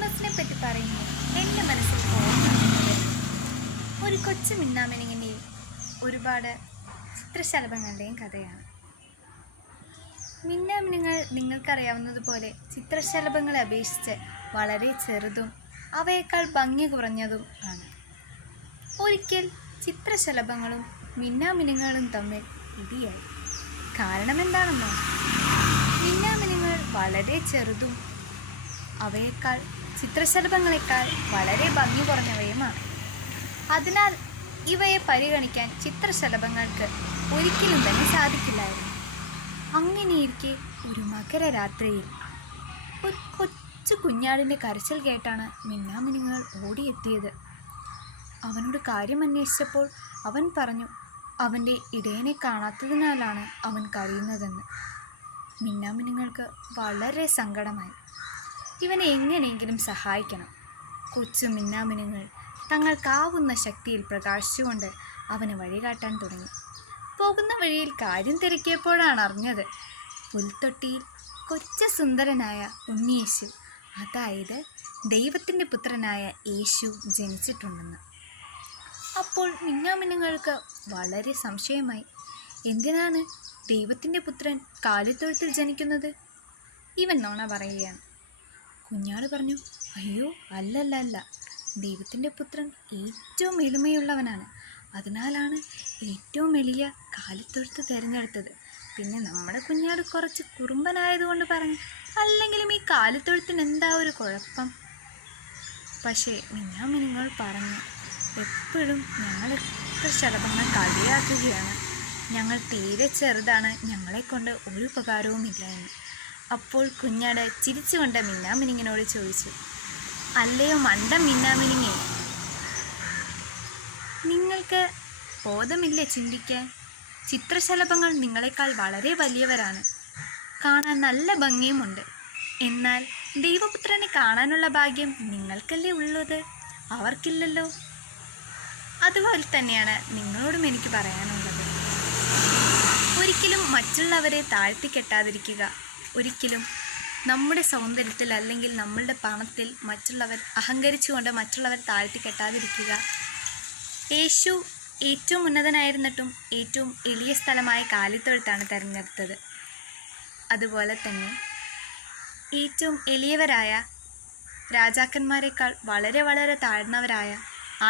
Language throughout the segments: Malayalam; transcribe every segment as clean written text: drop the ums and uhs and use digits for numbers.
ക്രിസ്മസിനെ പറ്റി പറയുമ്പോൾ എൻ്റെ മനസ്സിൽ ഓർമ്മ ഒരു കൊച്ചു മിന്നാമിനിങ്ങിൻ്റെയും ഒരുപാട് ചിത്രശലഭങ്ങളുടെയും കഥയാണ്. മിന്നാമിനുങ്ങൾ നിങ്ങൾക്കറിയാവുന്നതുപോലെ ചിത്രശലഭങ്ങളെ അപേക്ഷിച്ച് വളരെ ചെറുതും അവയേക്കാൾ ഭംഗി കുറഞ്ഞതും ആണ്. ഒരിക്കൽ ചിത്രശലഭങ്ങളും മിന്നാമിനുങ്ങളും തമ്മിൽ ഇടിയായി. കാരണം എന്താണെന്നോ? മിന്നാമിനുങ്ങൾ വളരെ ചെറുതും അവയേക്കാൾ ചിത്രശലഭങ്ങളെക്കാൾ വളരെ ഭംഗി കുറഞ്ഞവയുമാണ്. അതിനാൽ ഇവയെ പരിഗണിക്കാൻ ചിത്രശലഭങ്ങൾക്ക് ഒരിക്കലും തന്നെ സാധിക്കില്ലായിരുന്നു. അങ്ങനെയിരിക്കെ ഒരു മകരരാത്രിയിൽ ഒരു കൊച്ചു കുഞ്ഞാടിൻ്റെ കരച്ചിൽ കേട്ടാണ് മിന്നാമിനുങ്ങൾ ഓടിയെത്തിയത്. അവനോട് കാര്യം അന്വേഷിച്ചപ്പോൾ അവൻ പറഞ്ഞു അവൻ്റെ ഇടയനെ കാണാത്തതിനാലാണ് അവൻ കരയുന്നതെന്ന്. മിന്നാമിനുങ്ങൾക്ക് വളരെ സങ്കടമായി. ഇവനെ എങ്ങനെയെങ്കിലും സഹായിക്കണം. കൊച്ചു മിന്നാമിനുങ്ങൾ തങ്ങൾക്കാവുന്ന ശക്തിയിൽ പ്രകാശിച്ചുകൊണ്ട് അവന് വഴികാട്ടാൻ തുടങ്ങി. പോകുന്ന വഴിയിൽ കാര്യം തിരക്കിയപ്പോഴാണ് അറിഞ്ഞത് പുൽത്തൊട്ടിയിൽ കൊച്ചു സുന്ദരനായ ഉണ്ണിയേശു, അതായത് ദൈവത്തിൻ്റെ പുത്രനായ യേശു ജനിച്ചിട്ടുണ്ടെന്ന്. അപ്പോൾ മിന്നാമിനുങ്ങൾക്ക് വളരെ സംശയമായി. എന്തിനാണ് ദൈവത്തിൻ്റെ പുത്രൻ കാലിത്തൊഴുത്തിൽ ജനിക്കുന്നത്? ഇവൻ നോണ പറയുകയാണ്. കുഞ്ഞാട് പറഞ്ഞു, അയ്യോ അല്ല, ദൈവത്തിൻ്റെ പുത്രൻ ഏറ്റവും എളിമയുള്ളവനാണ്. അതിനാലാണ് ഏറ്റവും എളിയ കാലിത്തൊഴുത്ത് തിരഞ്ഞെടുത്തത്. പിന്നെ നമ്മുടെ കുഞ്ഞാട് കുറച്ച് കുറുമ്പനായതുകൊണ്ട് പറഞ്ഞു, അല്ലെങ്കിലും ഈ കാലിത്തൊഴുത്തിന് എന്താ ഒരു കുഴപ്പം? പക്ഷേ മിന്നാമിനുങ്ങൾ പറഞ്ഞു, എപ്പോഴും ഞങ്ങൾ ശലഭങ്ങൾ കളിയാക്കുകയാണ്. ഞങ്ങൾ തീരെ ചെറുതാണ്, ഞങ്ങളെക്കൊണ്ട് ഒരു ഉപകാരവുമില്ല എന്ന്. അപ്പോൾ കുഞ്ഞാട് ചിരിച്ചുകൊണ്ട് മിന്നാമിനുങ്ങിനോട് ചോദിച്ചു, അല്ലയോ മണ്ട മിന്നാമിനുങ്ങേ, നിങ്ങൾക്ക് ബോധമില്ലേ ചിന്തിക്കാൻ? ചിത്രശലഭങ്ങൾ നിങ്ങളെക്കാൾ വളരെ വലിയവരാണ്, കാണാൻ നല്ല ഭംഗിയുമുണ്ട്. എന്നാൽ ദൈവപുത്രനെ കാണാനുള്ള ഭാഗ്യം നിങ്ങൾക്കല്ലേ ഉള്ളത്, അവർക്കില്ലല്ലോ. അതുപോലെ തന്നെയാണ് നിങ്ങളോടും എനിക്ക് പറയാനുള്ളത്. ഒരിക്കലും മറ്റുള്ളവരെ താഴ്ത്തിക്കെട്ടാതിരിക്കുക. ഒരിക്കലും നമ്മുടെ സൗന്ദര്യത്തിൽ അല്ലെങ്കിൽ നമ്മളുടെ പണത്തിൽ അഹങ്കരിച്ചുകൊണ്ട് മറ്റുള്ളവർ താഴ്ത്തിക്കെട്ടാതിരിക്കുക. യേശു ഏറ്റവും ഉന്നതനായിരുന്നിട്ടും ഏറ്റവും എളിയ സ്ഥലമായ കാലിത്തൊഴുത്താണ് തിരഞ്ഞെടുത്തത്. അതുപോലെ തന്നെ ഏറ്റവും എളിയവരായ രാജാക്കന്മാരെക്കാൾ വളരെ വളരെ താഴ്ന്നവരായ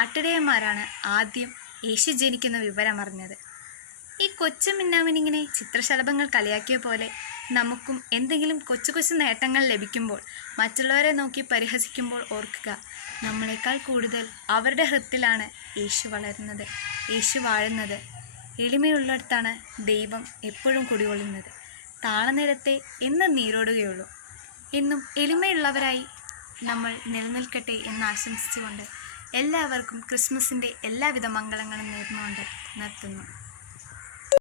ആട്ടിടയന്മാരാണ് ആദ്യം യേശു ജനിക്കുന്ന വിവരം അറിഞ്ഞത്. ഈ കൊച്ചു മിന്നാമിനിങ്ങിനെ ചിത്രശലഭങ്ങൾ കളിയാക്കിയ പോലെ നമുക്കും എന്തെങ്കിലും കൊച്ചു കൊച്ചു നേട്ടങ്ങൾ ലഭിക്കുമ്പോൾ മറ്റുള്ളവരെ നോക്കി പരിഹസിക്കുമ്പോൾ ഓർക്കുക, നമ്മളെക്കാൾ കൂടുതൽ അവരുടെ ഹൃദയത്തിലാണ് യേശു വളരുന്നത്, യേശു വാഴുന്നത്. എളിമയുള്ളിടത്താണ് ദൈവം എപ്പോഴും കുടികൊള്ളുന്നത്. താളനിരത്തെ എന്നും നീരോടുകയുള്ളൂ. എന്നും എളിമയുള്ളവരായി നമ്മൾ നിലനിൽക്കട്ടെ എന്ന് ആശംസിച്ചുകൊണ്ട് എല്ലാവർക്കും ക്രിസ്മസിൻ്റെ എല്ലാവിധ മംഗളങ്ങളും നേർന്നുകൊണ്ട് നിർത്തുന്നു.